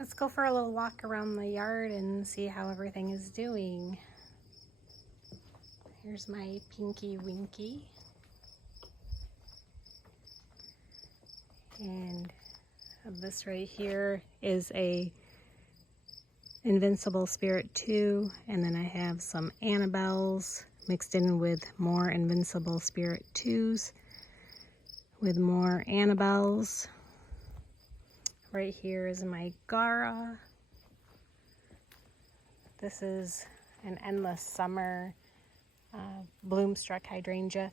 Let's go for a little walk around the yard and see how everything is doing. Here's my Pinky Winky. And this right here is a Invincible Spirit 2, and then I have some Annabelles mixed in with more Invincible Spirit 2s with more Annabelles. Right here is my Gara. This is an Endless Summer bloom-struck hydrangea.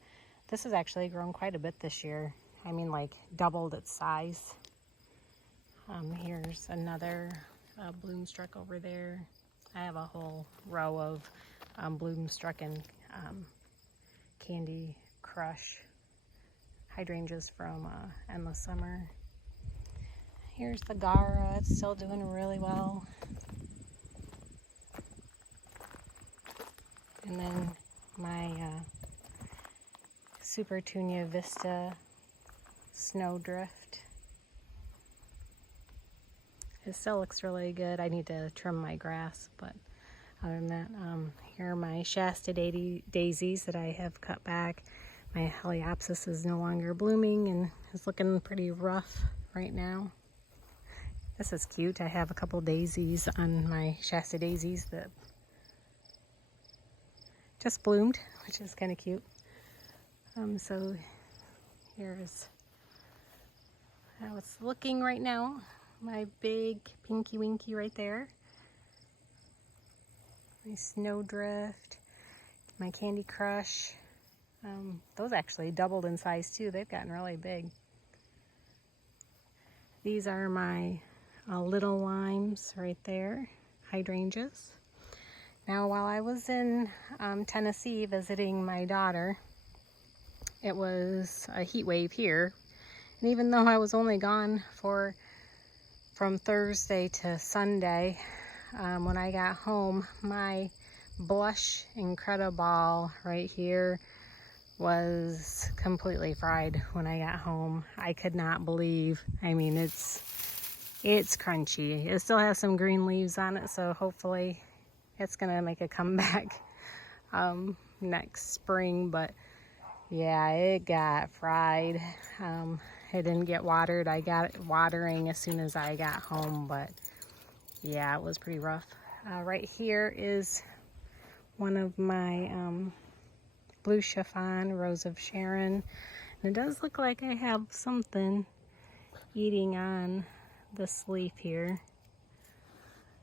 This has actually grown quite a bit this year. I mean, like doubled its size. Here's another bloom-struck over there. I have a whole row of bloom-struck and Candy Crush hydrangeas from Endless Summer. Here's the Gara. It's still doing really well. And then my Super Tunia Vista Snowdrift. It still looks really good. I need to trim my grass, but other than that, here are my Shasta daisies that I have cut back. My Heliopsis is no longer blooming and is looking pretty rough right now. This is cute. I have a couple daisies on my Shasta daisies that just bloomed, which is kind of cute. So here's how it's looking right now. My big Pinky Winky right there. My Snowdrift, my Candy Crush. Those actually doubled in size too. They've gotten really big. These are my little limes right there, hydrangeas. Now, while I was in Tennessee visiting my daughter, it was a heat wave here. And even though I was only gone from Thursday to Sunday, when I got home, my blush Incrediball right here was completely fried when I got home. I could not believe, I mean, it's crunchy. It still has some green leaves on it, so hopefully it's gonna make a comeback next spring. But yeah, it got fried. It didn't get watered. I got it watering as soon as I got home, but yeah, it was pretty rough. Right here is one of my blue chiffon Rose of Sharon. And it does look like I have something eating on this leaf here.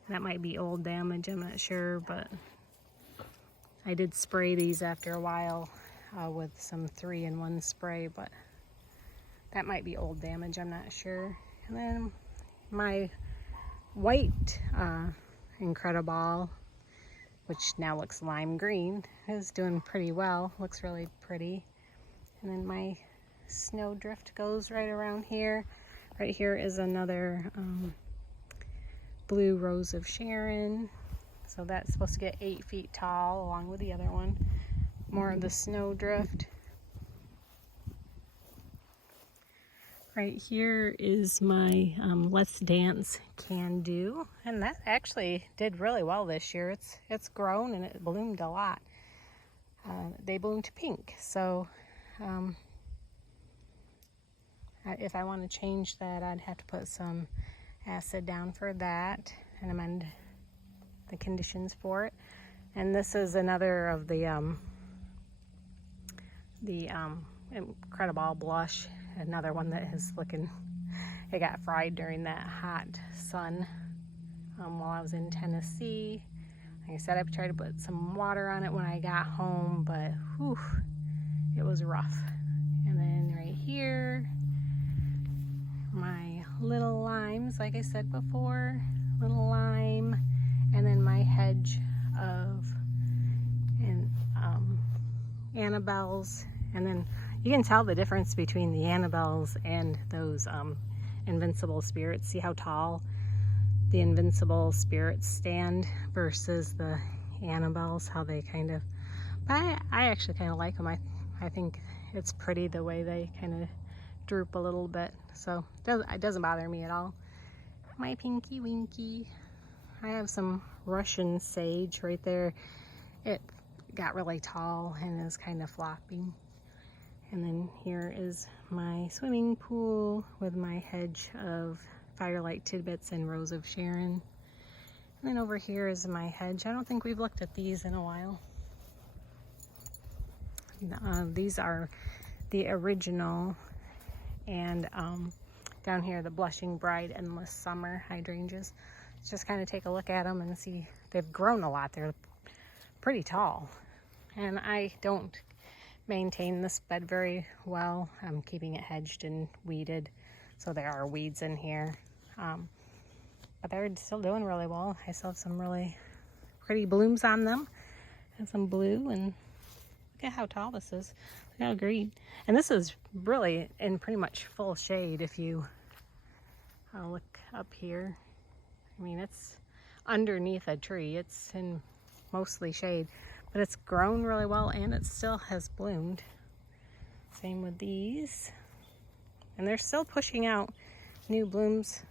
That might be old damage, I'm not sure, but I did spray these after a while with some 3-in-1 spray, but that might be old damage, I'm not sure. And then my white Incrediball, which now looks lime green, is doing pretty well. Looks really pretty. And then my Snowdrift goes right around here. Right here is another blue Rose of Sharon. So that's supposed to get 8 feet tall along with the other one. More of the Snowdrift. Right here is my Let's Dance Can Do, and that actually did really well this year. It's grown and it bloomed a lot. They bloomed pink, so if I want to change that, I'd have to put some acid down for that and amend the conditions for it. And this is another of the Incrediball blush. Another one that is looking, it got fried during that hot sun while I was in Tennessee. Like I said, I tried to put some water on it when I got home, but whew, it was rough. And then right here, my little limes, like I said before, little lime, and then my hedge of Annabelles, and then you can tell the difference between the Annabelles and those Invincible Spirits. See how tall the Invincible Spirits stand versus the Annabelles, how they kind of, but I actually kind of like them. I think it's pretty the way they kind of droop a little bit, so it doesn't bother me at all. my Pinky Winky. I have some Russian sage right there. It got really tall and is kind of flopping. And then here is my swimming pool with my hedge of firelight tidbits and Rose of Sharon. And then over here is my hedge. I don't think we've looked at these in a while. These are the original, and down here the Blushing Bride Endless Summer hydrangeas. Just kind of take a look at them and see. They've grown a lot. They're pretty tall, and I don't maintain this bed very well. I'm keeping it hedged and weeded, so there are weeds in here, but they're still doing really well. I still have some really pretty blooms on them and some blue, and look at how tall this is. Look how green. And this is really in pretty much full shade. If you look up here, I mean, it's underneath a tree. It's in mostly shade, but it's grown really well and it still has bloomed. Same with these. And they're still pushing out new blooms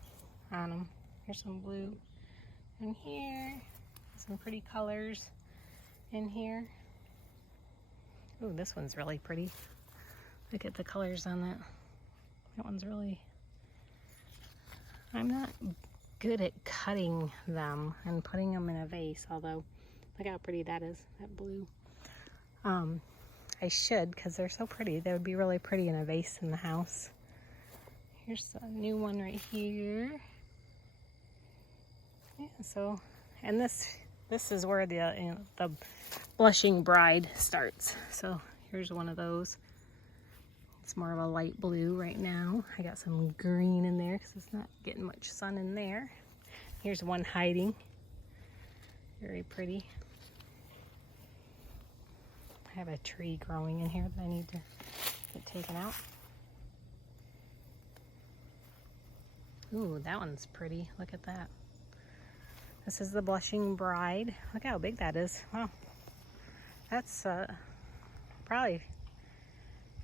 on them. Here's some blue in here. Some pretty colors in here. Ooh, this one's really pretty. Look at the colors on that. That one's really... I'm not good at cutting them and putting them in a vase, although look how pretty that is, that blue. I should, because they're so pretty. They would be really pretty in a vase in the house. Here's a new one right here. Yeah, so, and this is where the Blushing Bride starts. So here's one of those. It's more of a light blue right now. I got some green in there because it's not getting much sun in there. Here's one hiding. Very pretty. I have a tree growing in here that I need to get taken out. Ooh, that one's pretty. Look at that. This is the Blushing Bride. Look how big that is. Wow. That's probably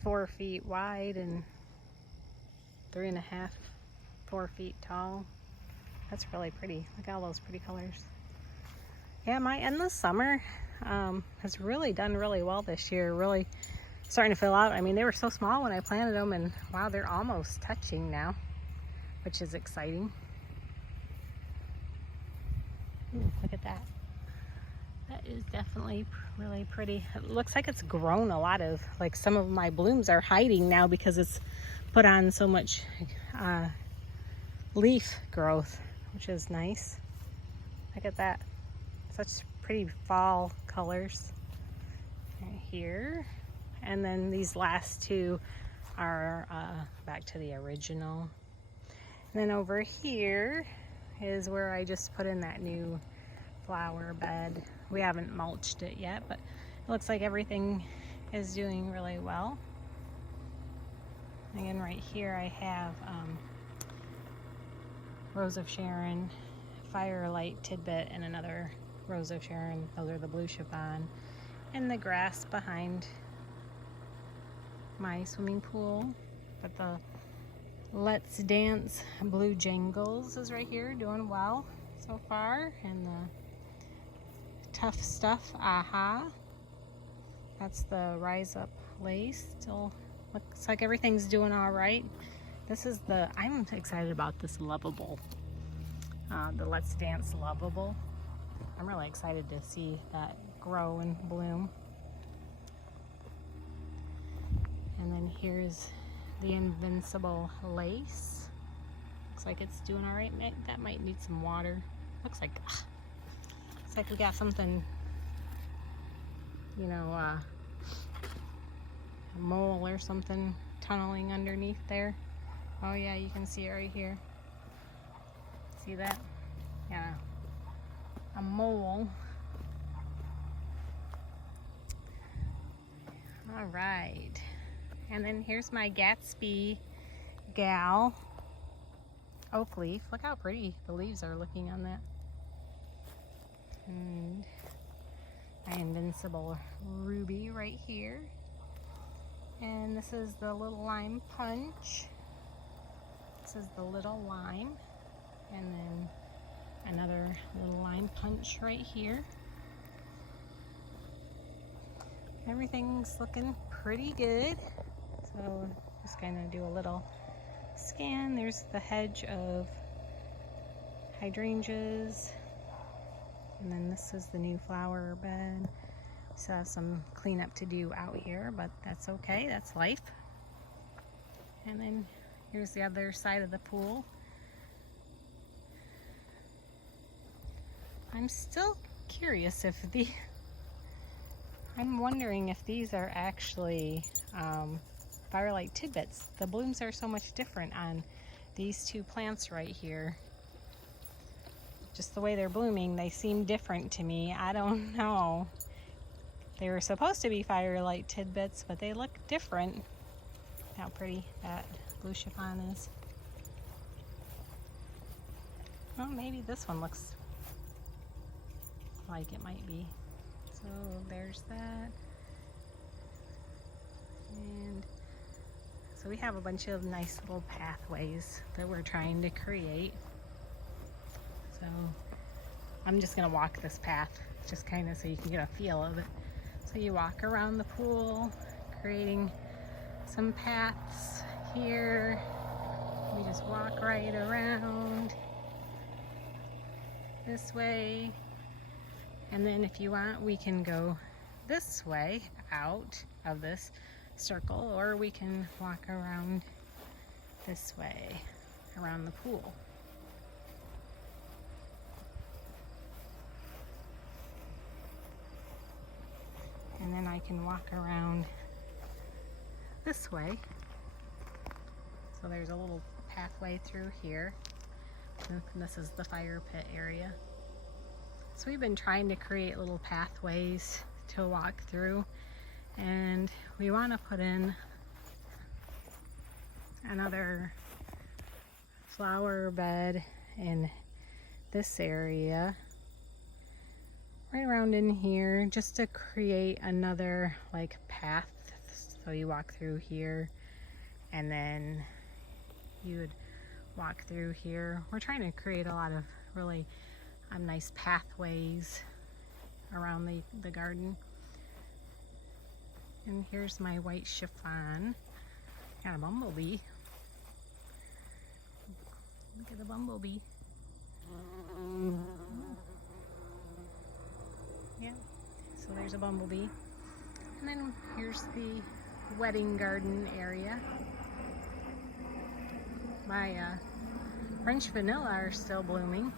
4 feet wide and 3.5, 4 feet tall. That's really pretty. Look at all those pretty colors. Yeah, my Endless Summer has really done really well this year. Really starting to fill out. I mean, they were so small when I planted them, and wow, they're almost touching now, which is exciting. Ooh, look at that. That is definitely really pretty. It looks like it's grown a lot of, like some of my blooms are hiding now because it's put on so much leaf growth, which is nice. Look at that. Such pretty fall colors right here. And then these last two are back to the original. And then over here is where I just put in that new flower bed. We haven't mulched it yet, but it looks like everything is doing really well. Again, right here I have Rose of Sharon, Firelight Tidbit, and another Rose of Sharon. Those are the blue chiffon. And the grass behind my swimming pool. But the Let's Dance Blue Jangles is right here, doing well so far. And the Tough Stuff, Aha. That's the Rise Up Lace. Still looks like everything's doing all right. This is I'm excited about this Lovable. The Let's Dance Lovable. I'm really excited to see that grow and bloom. And then here's the Invincible Lace. Looks like it's doing all right. That might need some water. Looks like we got something, you know, a mole or something tunneling underneath there. Oh yeah, you can see it right here. See that? Yeah, a mole. All right. And then here's my Gatsby Gal oak leaf. Look how pretty the leaves are looking on that. And my Invincible Ruby right here. And this is the Little Lime Punch. This is the Little Lime. And then another little lime punch right here. Everything's looking pretty good. So just gonna do a little scan. There's the hedge of hydrangeas. And then this is the new flower bed. So I have some cleanup to do out here, but that's okay, that's life. And then here's the other side of the pool. I'm still curious if I'm wondering if these are actually firelight tidbits. The blooms are so much different on these two plants right here. Just the way they're blooming, they seem different to me. I don't know. They were supposed to be firelight tidbits, but they look different. How pretty that blue chiffon is. Well, maybe this one looks like it might be. So there's that. And so we have a bunch of nice little pathways that we're trying to create. So I'm just gonna walk this path, just kind of so you can get a feel of it. So you walk around the pool, creating some paths here. We just walk right around this way. And then if you want, we can go this way out of this circle, or we can walk around this way around the pool. And then I can walk around this way. So there's a little pathway through here. And this is the fire pit area. So we've been trying to create little pathways to walk through, and we want to put in another flower bed in this area, right around in here, just to create another like path. So you walk through here and then you would walk through here. We're trying to create a lot of really nice pathways around the garden. And here's my white chiffon. Got a bumblebee. Look at the bumblebee. Yeah, so there's a bumblebee. And then here's the wedding garden area. My French vanilla are still blooming.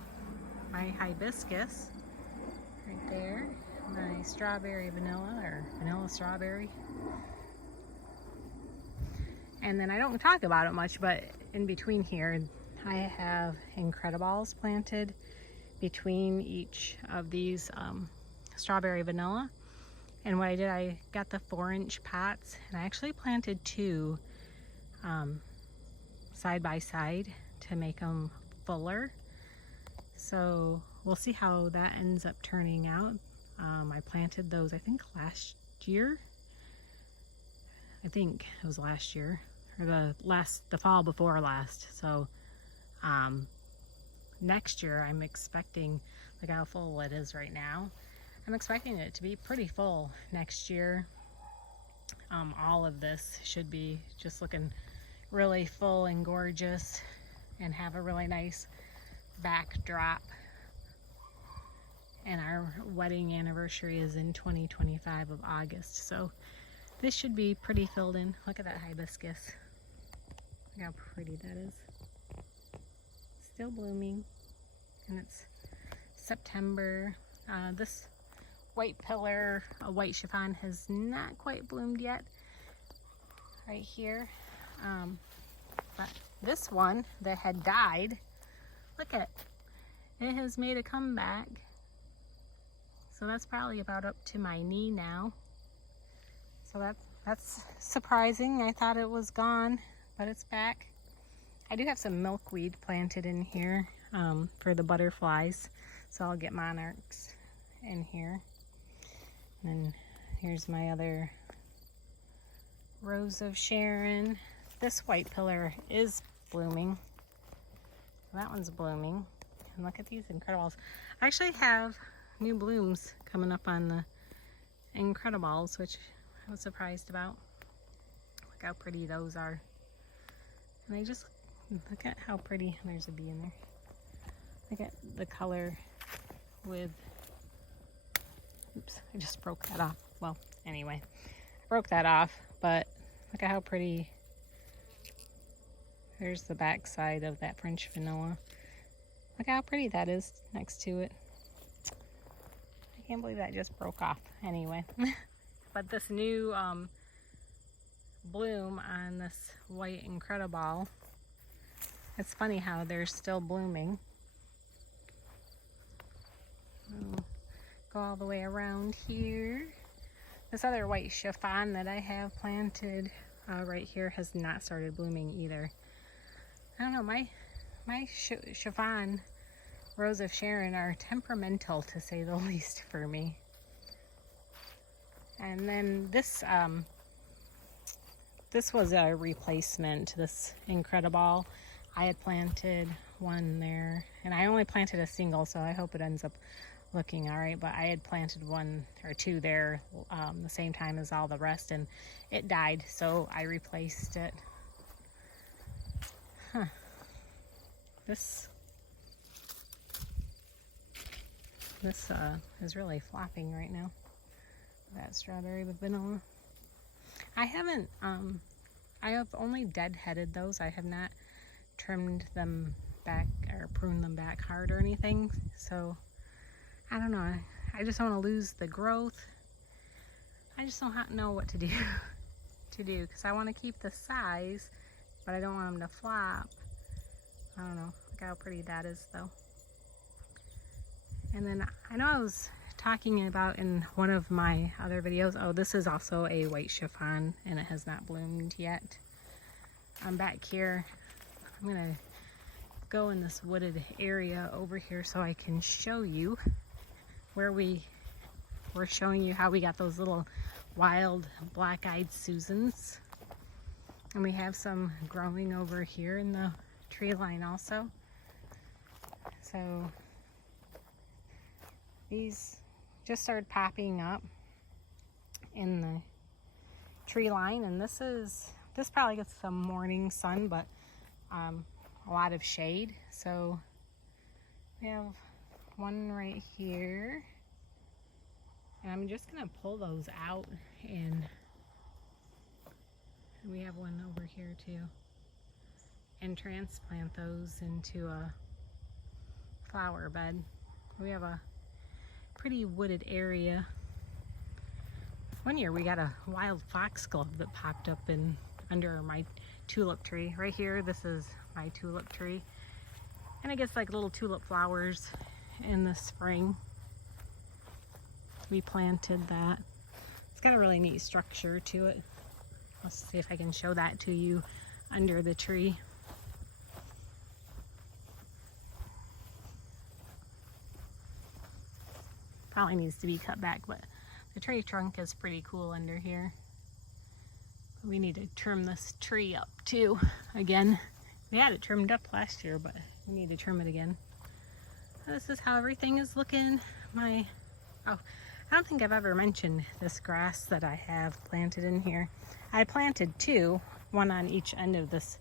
My hibiscus right there. My strawberry vanilla, or vanilla strawberry. And then I don't talk about it much, but in between here I have incredibles planted between each of these strawberry vanilla. And what I did, I got the 4-inch pots, and I actually planted 2 side by side to make them fuller. So we'll see how that ends up turning out. I planted those, I think last year. I think it was last year, or the fall before last. So next year I'm expecting, like how full it is right now, I'm expecting it to be pretty full next year. All of this should be just looking really full and gorgeous and have a really nice backdrop. And our wedding anniversary is in 2025 of August, so this should be pretty filled in. Look at that hibiscus. Look how pretty that is. Still blooming, and it's September. This white pillar, a white chiffon, has not quite bloomed yet right here. But this one that had died, look at it. It has made a comeback. So that's probably about up to my knee now. So that's surprising. I thought it was gone, but it's back. I do have some milkweed planted in here for the butterflies. So I'll get monarchs in here. And then here's my other Rose of Sharon. This white pillar is blooming. That one's blooming. And look at these incredibles. I actually have new blooms coming up on the incredibles, which I was surprised about. Look how pretty those are. And they just, look at how pretty, there's a bee in there. Look at the color with, oops, I just broke that off. Well, anyway, I broke that off, but look at how pretty. There's the back side of that French vanilla. Look how pretty that is next to it. I can't believe that just broke off. Anyway, but this new bloom on this white incrediball, it's funny how they're still blooming. I'll go all the way around here. This other white chiffon that I have planted right here has not started blooming either. I don't know, my chiffon Rose of Sharon are temperamental, to say the least, for me. And then this this was a replacement, this incrediball. I had planted one there, and I only planted a single, so I hope it ends up looking all right, but I had planted one or two there the same time as all the rest, and it died, so I replaced it. Huh. This is really flopping right now. That strawberry with vanilla. I haven't, I have only deadheaded those. I have not trimmed them back or pruned them back hard or anything. So, I don't know. I just don't want to lose the growth. I just don't know what to do. Because I want to keep the size, but I don't want them to flop. I don't know. Look how pretty that is, though. And then I know I was talking about in one of my other videos, oh, this is also a white chiffon, and it has not bloomed yet. I'm back here. I'm gonna go in this wooded area over here so I can show you where we're showing you how we got those little wild black-eyed Susans. And we have some growing over here in the tree line also. So these just started popping up in the tree line, and this probably gets some morning sun, but a lot of shade. So we have one right here, and I'm just gonna pull those out, and we have one over here too, and transplant those into a flower bed. We have a pretty wooded area. One year we got a wild foxglove that popped up under my tulip tree. Right here, this is my tulip tree. And it gets like little tulip flowers in the spring. We planted that. It's got a really neat structure to it. Let's see if I can show that to you under the tree. Probably needs to be cut back, but the tree trunk is pretty cool under here. We need to trim this tree up too, again. We had it trimmed up last year, but we need to trim it again. This is how everything is looking. Oh, I don't think I've ever mentioned this grass that I have planted in here. I planted two, one on each end of this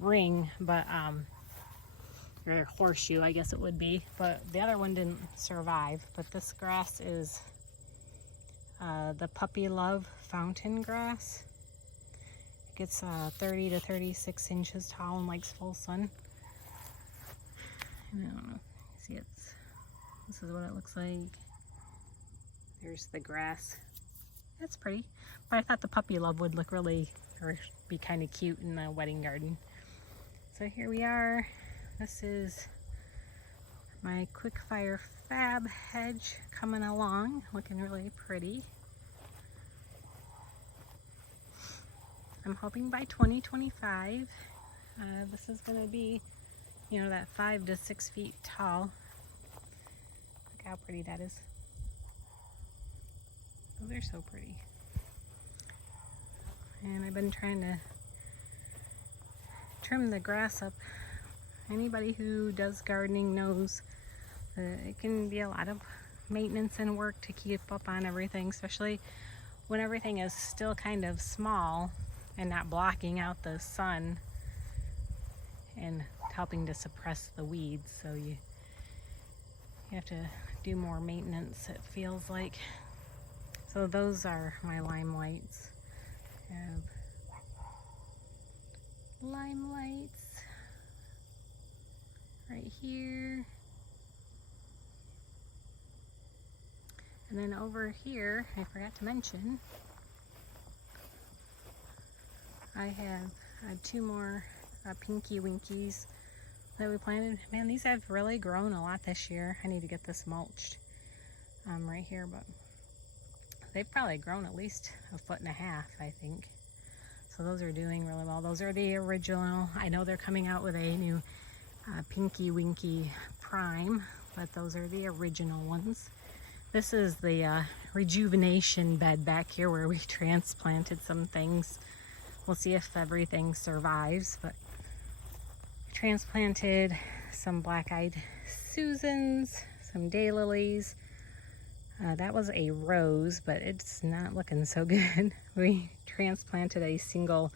ring, but or horseshoe, I guess it would be, but the other one didn't survive. But this grass is the Puppy Love fountain grass. It gets 30 to 36 inches tall and likes full sun. And I don't know, see, this is what it looks like. There's the grass. That's pretty, but I thought the Puppy Love would look really, or be kind of cute in the wedding garden. So here we are. This is my quick fire fab hedge coming along, looking really pretty. I'm hoping by 2025, this is going to be, you know, that 5 to 6 feet tall. Look how pretty that is. Oh, they're so pretty. And I've been trying to trim the grass up Anybody who does gardening knows it can be a lot of maintenance and work to keep up on everything, especially when everything is still kind of small and not blocking out the sun and helping to suppress the weeds. So you have to do more maintenance, it feels like. So those are my lime lights. I have lime lights right here. And then over here, I forgot to mention, I have two more pinky winkies that we planted. Man, these have really grown a lot this year. I need to get this mulched right here, but they've probably grown at least 1.5 feet, I think. So those are doing really well. Those are the original. I know they're coming out with a new Pinky Winky Prime, but those are the original ones. This is the rejuvenation bed back here where we transplanted some things. We'll see if everything survives, but we transplanted some black-eyed Susans, some daylilies. That was a rose, but it's not looking so good. We transplanted a single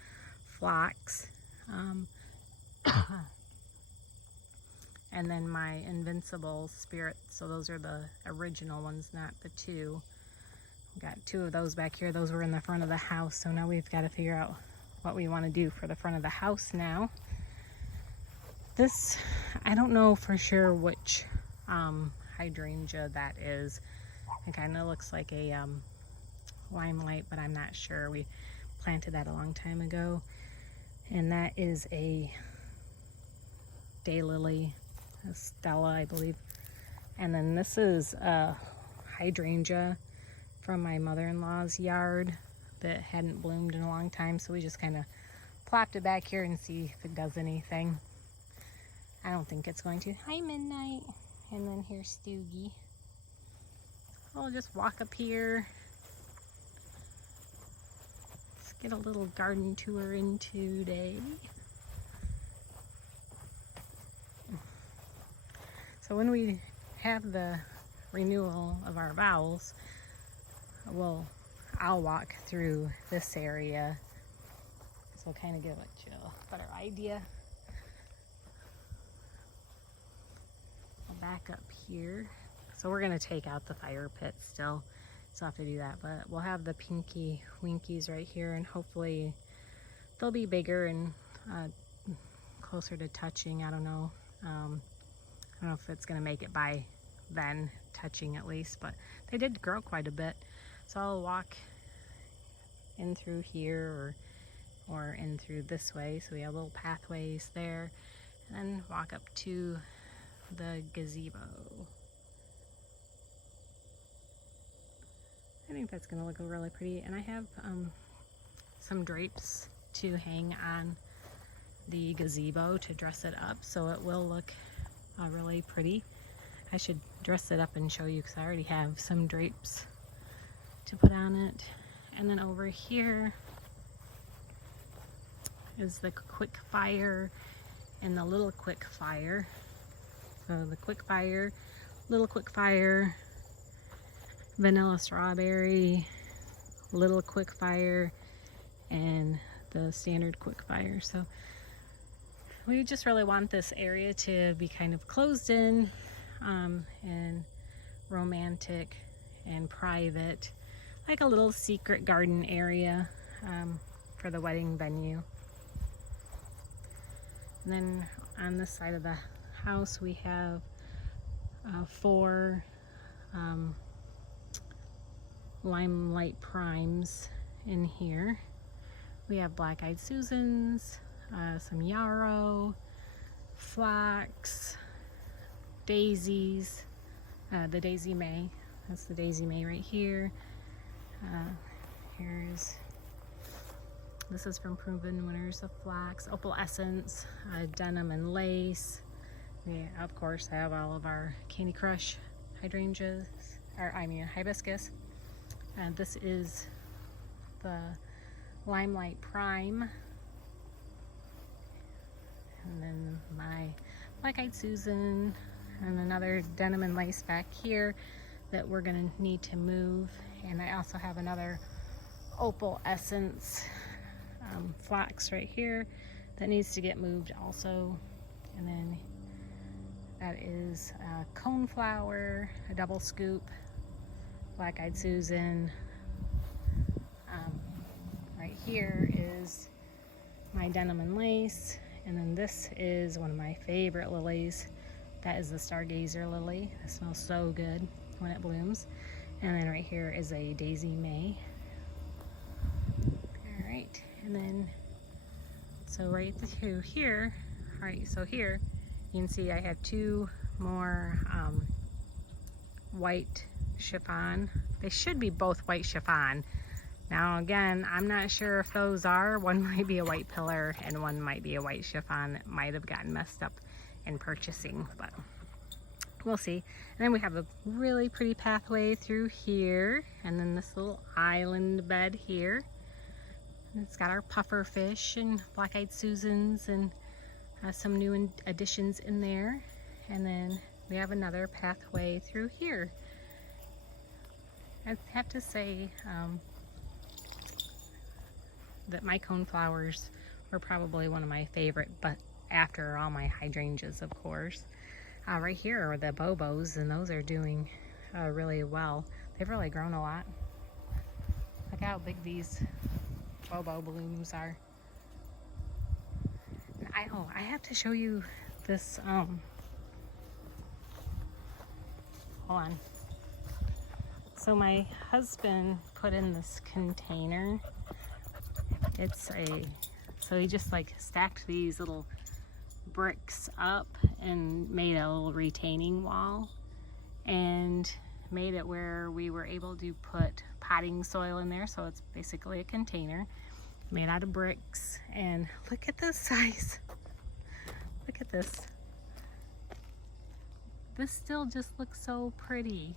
phlox. And then my invincible spirit. So those are the original ones, not the two. We got two of those back here. Those were in the front of the house. So now we've got to figure out what we want to do for the front of the house now. This, I don't know for sure which hydrangea that is. It kind of looks like a limelight, but I'm not sure. We planted that a long time ago. And that is a daylily, a Stella, I believe. And then this is a hydrangea from my mother-in-law's yard that hadn't bloomed in a long time, so we just kind of plopped it back here and see if it does anything. I don't think it's going to. Hi, Midnight. And then here's Stoogie. I'll just walk up here. Let's get a little garden tour in today. So when we have the renewal of our vows, I'll walk through this area. So I'll kind of give you a better idea. I'll back up here. So we're gonna take out the fire pit still. So I'll have to do that, but we'll have the pinky winkies right here, and hopefully they'll be bigger and closer to touching. I don't know. I don't know if it's gonna make it by then, touching at least, but they did grow quite a bit. So I'll walk in through here or in through this way. So we have little pathways there, and then walk up to the gazebo. I think that's gonna look really pretty. And I have some drapes to hang on the gazebo to dress it up, so it will look really pretty. I should dress it up and show you because I already have some drapes to put on it. And then over here is the quick fire and the little quick fire. So the quick fire, little quick fire, vanilla strawberry, little quick fire, and the standard quick fire. So we just really want this area to be kind of closed in and romantic and private, like a little secret garden area for the wedding venue. And then on this side of the house we have 4 limelight primes in here. We have black-eyed Susans, some yarrow, phlox, daisies, the daisy May. That's the daisy May right here. This is from Proven Winners of Phlox, Opal Essence, Denim and Lace. We, of course, have all of our Candy Crush hydrangeas, hibiscus. This is the Limelight Prime. And then my black-eyed Susan, and another denim and lace back here that we're gonna need to move. And I also have another opal essence phlox right here that needs to get moved also. And then that is a coneflower, a double scoop, black-eyed Susan. Right here is my denim and lace, and then this is one of my favorite lilies. That is the Stargazer lily. It smells so good when it blooms. And then right here is a Daisy May. All right, and then so right through here, all right, so here you can see I have two more white chiffon. They should be both white chiffon. Now again, I'm not sure if those are. One might be a white pillar and one might be a white chiffon that might have gotten messed up in purchasing, but we'll see. And then we have a really pretty pathway through here, and then this little island bed here. And it's got our puffer fish and black-eyed Susans and some new additions in there. And then we have another pathway through here. I have to say that my coneflowers were probably one of my favorite, but after all my hydrangeas, of course. Right here are the bobos, and those are doing really well. They've really grown a lot. Look how big these bobo blooms are. And I have to show you this, hold on. So my husband put in this container. So he just like stacked these little bricks up and made a little retaining wall and made it where we were able to put potting soil in there. So it's basically a container made out of bricks. And look at this size. Look at this. This still just looks so pretty.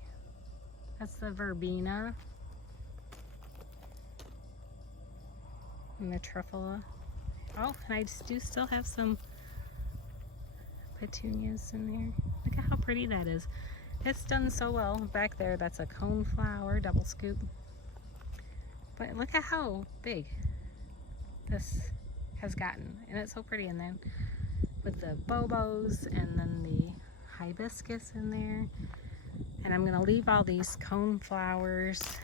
That's the verbena and the truffula. Oh, and I do still have some petunias in there. Look at how pretty that is. It's done so well. Back there, that's a coneflower, double scoop. But look at how big this has gotten. And it's so pretty. And then with the bobos and then the hibiscus in there. And I'm gonna leave all these coneflowers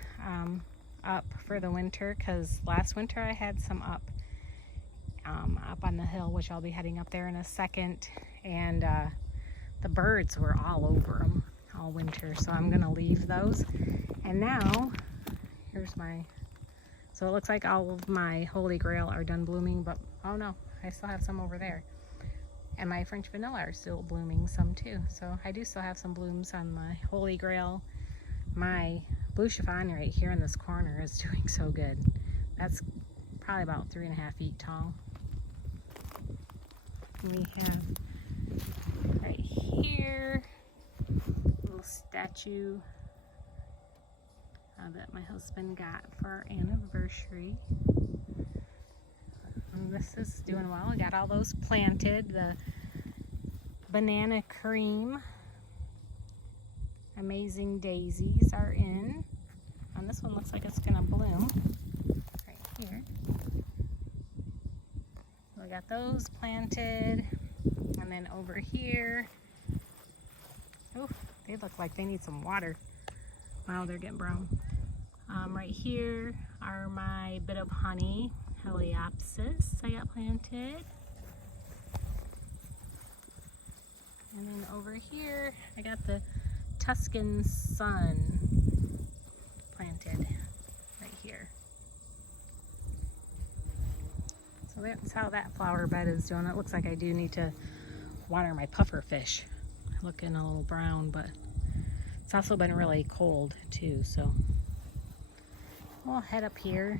up for the winter, because last winter I had some up on the hill, which I'll be heading up there in a second, and the birds were all over them all winter, so I'm gonna leave those. And now here's my, so it looks like all of my Holy Grail are done blooming, but oh no, I still have some over there, and my French vanilla are still blooming some too. So I do still have some blooms on my Holy Grail. My blue chiffon right here in this corner is doing so good. That's probably about 3.5 feet tall. We have right here a little statue that my husband got for our anniversary. And this is doing well. I got all those planted. The banana cream amazing daisies are in. And this one looks like it's gonna bloom right here. We got those planted. And then over here, oh, they look like they need some water. Wow, they're getting brown. Right here are my bit of honey heliopsis I got planted. And then over here, I got the Tuscan Sun planted right here. So that's how that flower bed is doing. It looks like I do need to water my puffer fish. Looking a little brown, but it's also been really cold too, so we'll head up here